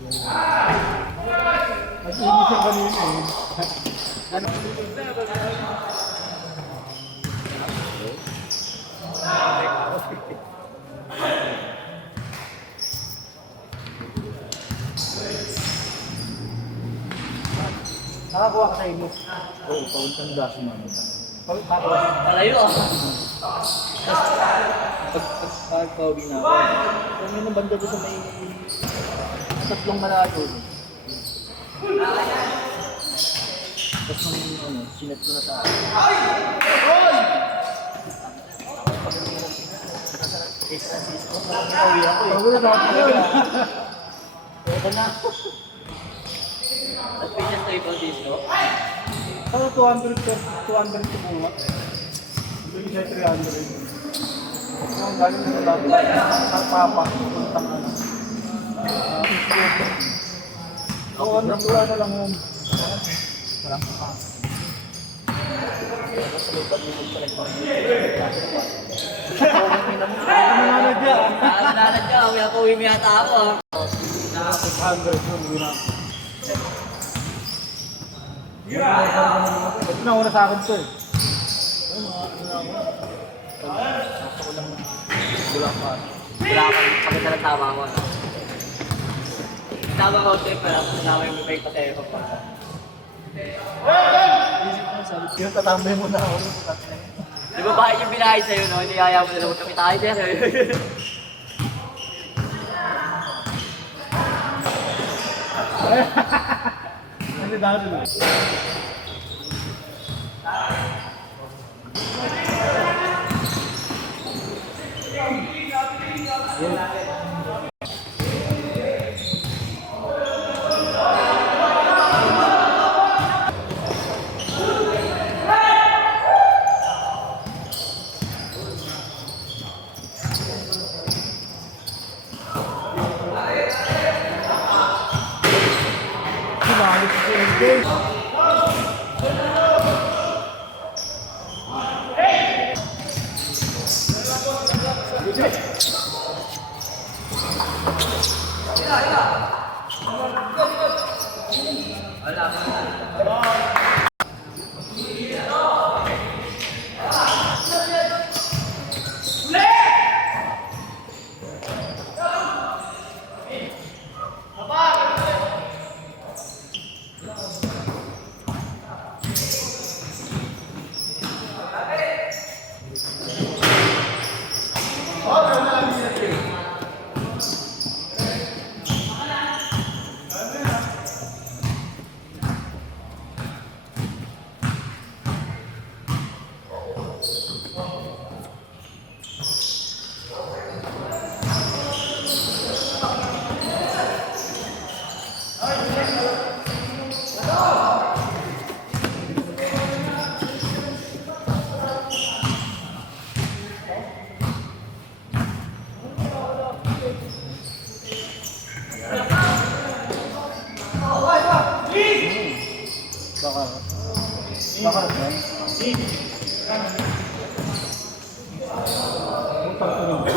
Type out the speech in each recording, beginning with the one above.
Nag-inis siya kanina eh. Ano? Nakakuha ka sa imo. Oo, pawintang gas mo. Malayo ah. Pag-pauwi na ako. Kung yun ang banda ko sa may tatlong malayo. Tapos nung sinet ko na sa akin. San Francisco, pauwi ako eh. Pauwi na ako. Ito na. At Piñas to ikaw disco. Ano 200 to buwan? Hindi siya 300. Ang galing na lang. Ang papa, puntang ano. Oo, wala na lang yun. Walang pa. Sa loob at loob sa loob. Nananadya, may ako uwi yata ako ah. 600 yun, yun ako. Ito na una sa akin to eh. Nasa ko lang Bulacan. Wala ka, pagkita ng tama mo ano. Tama ko trip pero kasama yung may patero pa. Isip mo, sabi ko, tatambay mo na ako. Di ba bakit yung binahay sa'yo no? Niyaya mo na naman kami tayo dyan. Ano dahil mo? Sinalik si Engel. Bakar ba? Utang ko nito.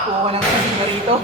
Kuha ng kasi rito.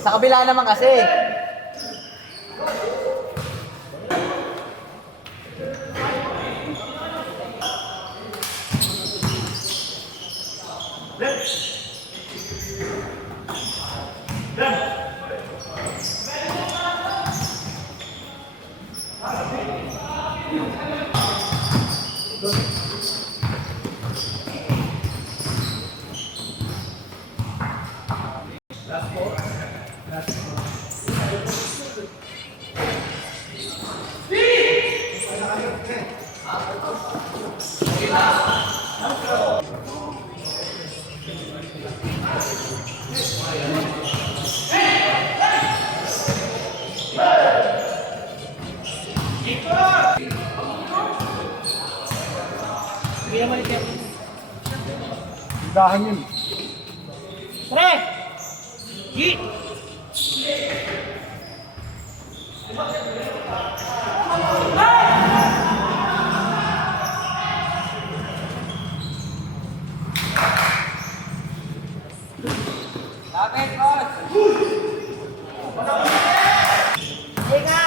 Sa kabila naman kasi. Dahan yun. Pre! Gi! Lapit, boss! Higa!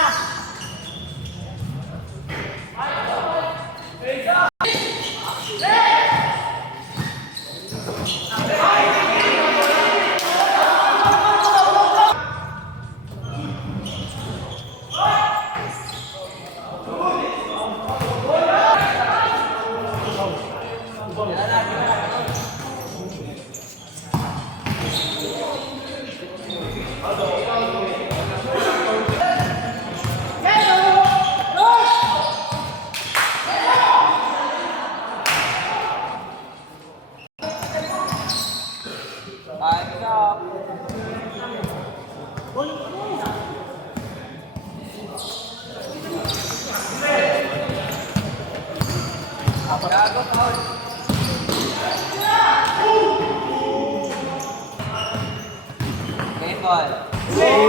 Game ball. Game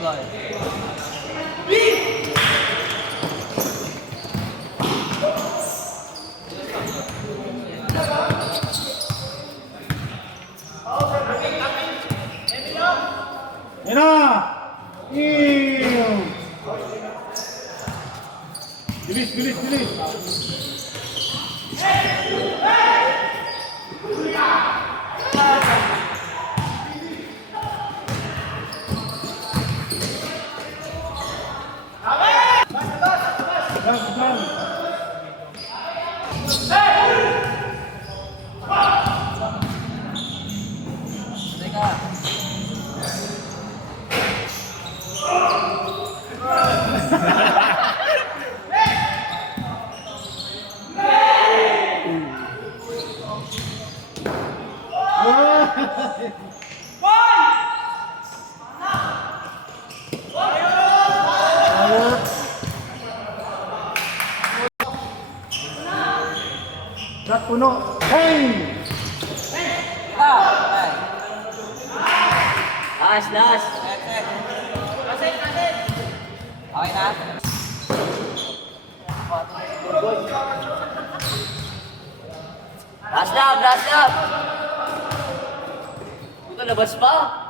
ball. Yan na! Ew! Bilis, bilis, bilis! Gas, gas! Gat puno. Hey! Taas, taas. Okay na? Last lap, last lap! Ito, labas pa!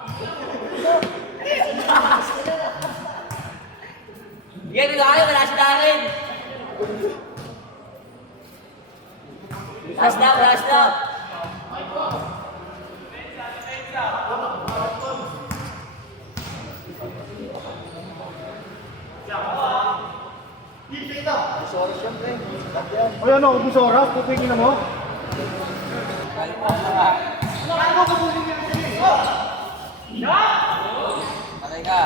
Yan, tayo, wala si Darin! Last lap, last lap! O ano, ubus oras, pupingin na mo. Kalma na. Patay ka.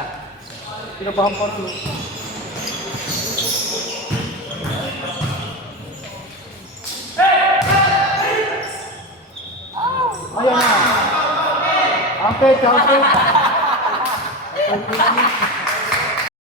Pinabahan pa ito. Ayan na. Amped, amped.